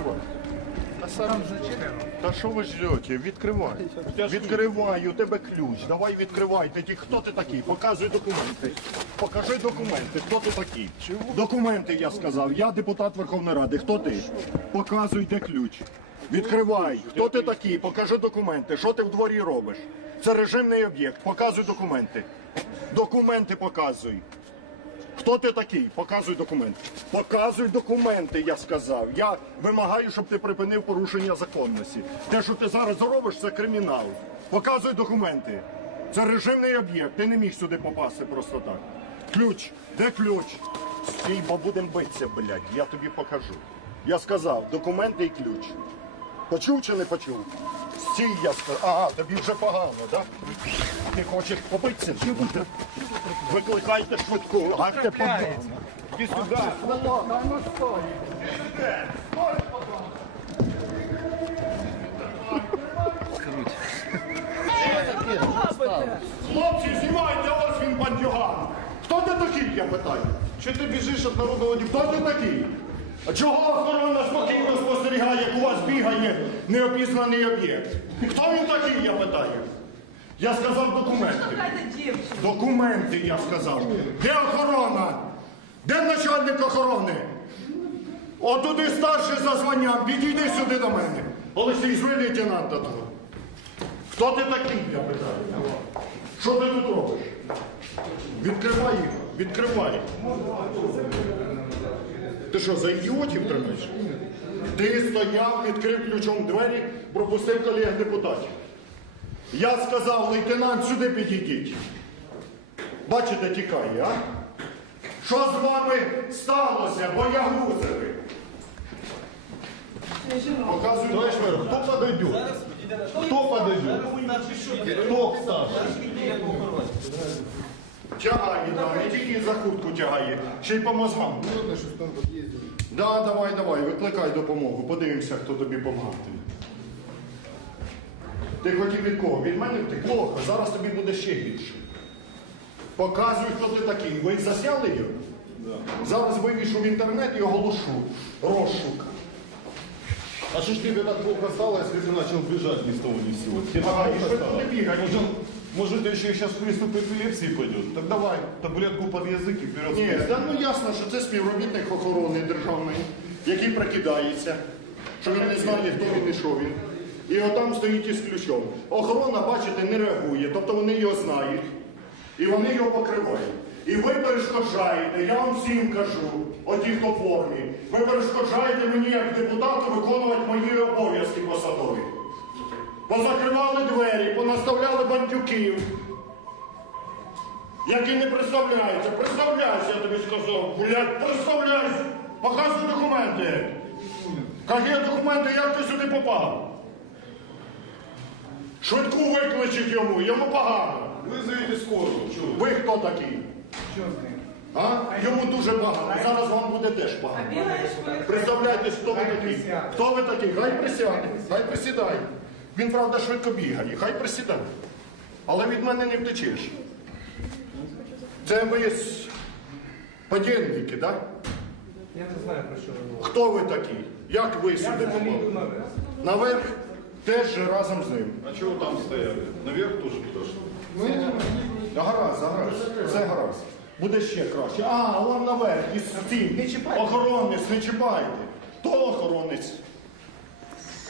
відкривай. Та що ви ждете? Відкривай. Відкривай, у тебе ключ. Давай відкривай. Ти хто ти такий? Показуй документи. Покажи документи. Хто ти такий? Документи, я сказав. Я депутат Верховної Ради. Хто ти? Показуй, де ключ. Відкривай. Хто ти такий? Покажи документи. Що ти в дворі робиш? Це режимний об'єкт. Показуй документи. Документи показуй. Хто ти такий? Показуй документи. Показуй документи, я сказав. Я вимагаю, щоб ти припинив порушення законності. Те, що ти зараз робиш, це кримінал. Показуй документи. Це режимний об'єкт. Ти не міг сюди попасти просто так. Ключ. Де ключ? Стій, бо будемо битися, блядь. Я тобі покажу. Я сказав, документи і ключ. Почув чи не почув? Стій, я сказав. Ага, тобі вже погано, так? Ти хочеш побитися? Чи буде? Викликайте швидку. Гайте побити. Іди сюди. Хлопці, знімайте, ось він бандюган. Хто ти такий, я питаю? Чи ти біжиш від народного депутата? Хто ти такий? А чого охорона спокійно спостерігає, як у вас бігає неопізнаний об'єкт? Хто він такий, я питаю? Я сказав документи. Документи, я сказав. Де охорона? Де начальник охорони? Отуди старший за званням. Підійди сюди до мене. Олексій, звий лейтенанта того. Хто ти такий, я питаю? Що ти тут робиш? Відкривай їх, відкривай. Ти що, за ідіотів тримаєш? Ти стояв, відкрив ключом двері, пропустив колег депутатів. Я сказав, лейтенант, сюди підійдіть. Бачите, тікає, а? Що з вами сталося, боягузери? Показуйте. Товарищ мэр, кто подойдет? Кто подойдет? Кто, Саша? Тягає, да, не тільки за куртку тягає, ще й по мозгам. Да, давай, давай, викликай допомогу. Подивимося, хто тобі помагатиме. Ти хотів від кого? Від мене ти плохо, зараз тобі буде ще гірше. Показуй, хто ти такий. Ви засняли його? Зараз вивішу в інтернет і оголошу. Розшук. А что ж тебе так плохо стало, если ты начал бежать ни с того ни с сего? Тебе Ага, так и плохо что стало? ты бегаешь? Может, еще сейчас приступ эпилепсии пойдет? Так давай, таблетку под язык и вперед. Ні, та ну ясно, що це співробітник охорони державної, який прикидається, що він не знає, хто він і що він. І отам стоїть із ключом. Охорона, бачите, не реагує, тобто вони його знають, і вони його покривають. І ви перешкоджаєте, я вам всім кажу, оті, хто в формі, ви перешкоджаєте мені як депутату виконувати мої обов'язки посадові. Позакривали двері, понаставляли бандюків. Який не представляється. Представляйся, я тобі сказав. Блядь, представляйся. Показуй документи. Які документи, як ти сюди попав? Швидку викличуть йому, йому погано. Вызовите скорую. Чего? Ви хто такий? А? Йому дуже погано. Зараз вам буде теж погано. Представляйтесь, хто ви такий. Хто ви такий? Хай присяде, хай присідай. Він, правда, швидко бігає, хай присідає. Але від мене не втечеш. Це ви подільники, так? Я не знаю про що ви говорите. Хто ви такі? Як ви сюди взагалі попали? наверх. Наверх теж разом з ним. А чего там стояли? Наверх тоже подошли? Гаразд, гаразд. Це гаразд. Буде ще краще. А, вон наверх, із. Не чіпайте. Охоронець, не чіпайте. Хто охоронець?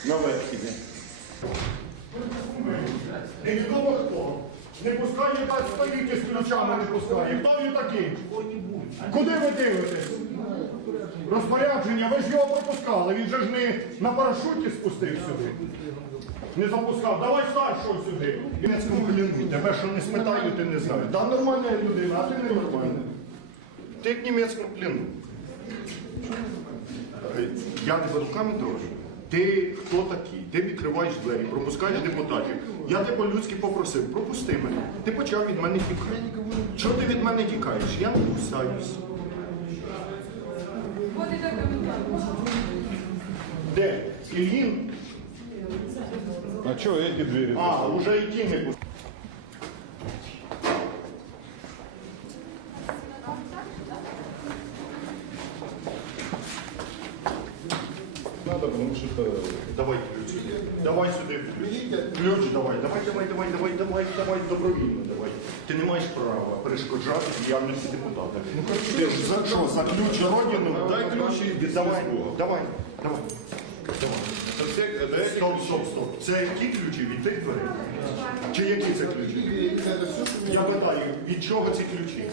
Наверх іде. Невідомо хто. Не пускає так стоїть із ключами, не пускає. Хто він такий? Куди ви дивитесь? Розпорядження, ви ж його пропускали. Він же ж не на парашуті спустив сюди. Не запускав. Давай старшого сюди. В німецькому плену. Тебе що не спитаю, ти не знаєш. Да нормальна людина, а ти не нормальна. Ти в німецькому плену. Е, Я тебе руками дрожу. Ти хто такий? Ти відкриваєш двері, пропускаєш депутатів. Я тебе по-людськи попросив, пропусти мене. Ти почав від мене тікати. Чого ти від мене тікаєш? Я не кусаюсь. Де? Ільїн? А чого, які двері? А, уже і ті не пустили. надо, потому что это... Давай ключ. Давай сюди ключ. Ключ давай, давай, давай, давай, давай, давай, давай, добровільно давай. Ти не маєш права перешкоджати діяльності депутата. Ну, ти ж за що, за ключ родину? Дай ключ і йди Давай, з Богом. давай, давай. Давай. Это все, это эти Стоп, стоп, стоп. Це які ключі? Від тих дверей? Чи які це ключі? Это все, что Я питаю, від чого ці ключі?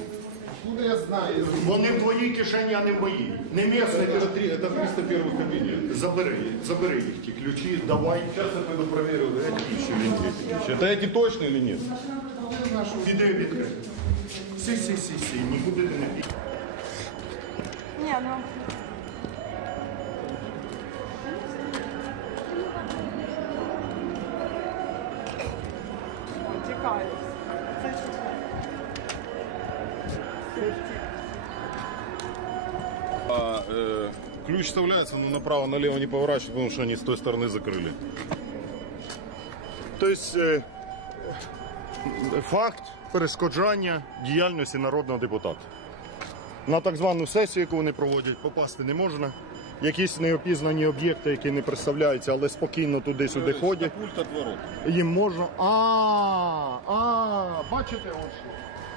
Откуда я знаю? Вони в твоїй кишені, а не в моїй. Не місне. Это, три- это 301 кабинет. Забери, забери їх ті ключі, давай. Сейчас я пойду проверю, эти ключи или нет эти ключи. Это эти точно или нет? Іди відкрий. Сі, сі, сі, сі, нікуди ти не підеш. Ні, ну. ключ вставляется, но направо-налево не поворачивать, потому что они с той стороны закрыли. Тобто е, факт перешкоджання діяльності народного депутата. На так звану сесію, яку вони проводять, попасти не можна. Якісь неопізнані об'єкти, які не представляються, але спокійно туди-сюди ходять. Пульт от ворот. Їм можна. А, а, бачите, ось що?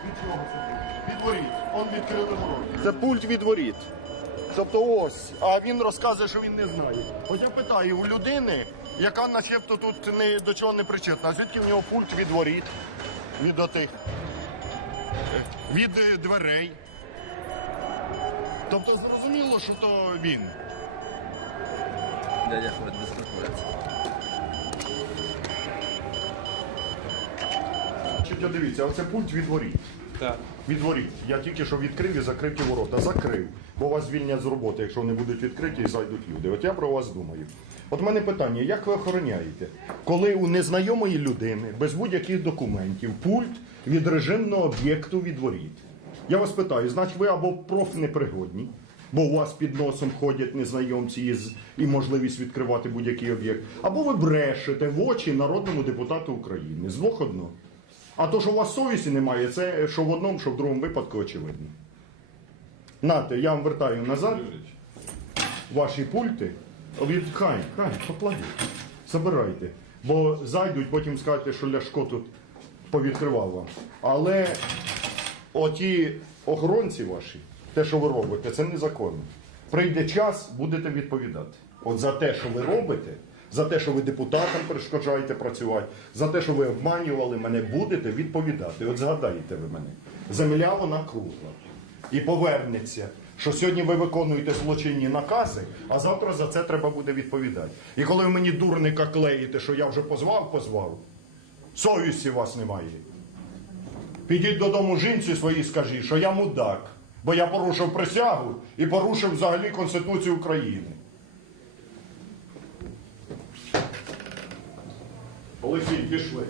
Від чого це? Від воріт. Он відкрили ворота. Це пульт від воріт. Тобто ось, а він розказує, що він не знає. От я питаю у людини, яка начебто тут не до чого не причетна, звідки в нього пульт від воріт, від отих, від е, дверей. Тобто зрозуміло, що то він. Дядя ходит без. Значить, дивіться, оце пульт від воріт. Так. Від воріт. Я тільки що відкрив і закрив ті ворота. Закрив. Бо вас звільнять з роботи, якщо вони будуть відкриті і зайдуть люди. От я про вас думаю. От в мене питання: як ви охороняєте, коли у незнайомої людини без будь-яких документів пульт від режимного об'єкту від воріт? Я вас питаю, значить ви або профнепригодні, бо у вас під носом ходять незнайомці із, і можливість відкривати будь-який об'єкт, або ви брешете в очі народному депутату України. З двох одно. А то, що у вас совісті немає, це що в одному, що в другому випадку очевидно. Нате, я вам вертаю назад ваші пульти. Хай, хай, покладіть. Забирайте. Бо зайдуть, потім скажете, що Ляшко тут повідкривав вам. Але оті охоронці ваші, те, що ви робите, це незаконно. Прийде час, будете відповідати. От за те, що ви робите, за те, що ви депутатам перешкоджаєте працювати, за те, що ви обманювали мене, будете відповідати. От згадаєте ви мене. Земля вона кругла. І повернеться, що сьогодні ви виконуєте злочинні накази, а завтра за це треба буде відповідати. І коли ви мені дурника клеїте, що я вже позвав, позвав, совісті у вас немає. Підіть додому жінці своїй скажіть, що я мудак, бо я порушив присягу і порушив взагалі Конституцію України. Олексій, пішли.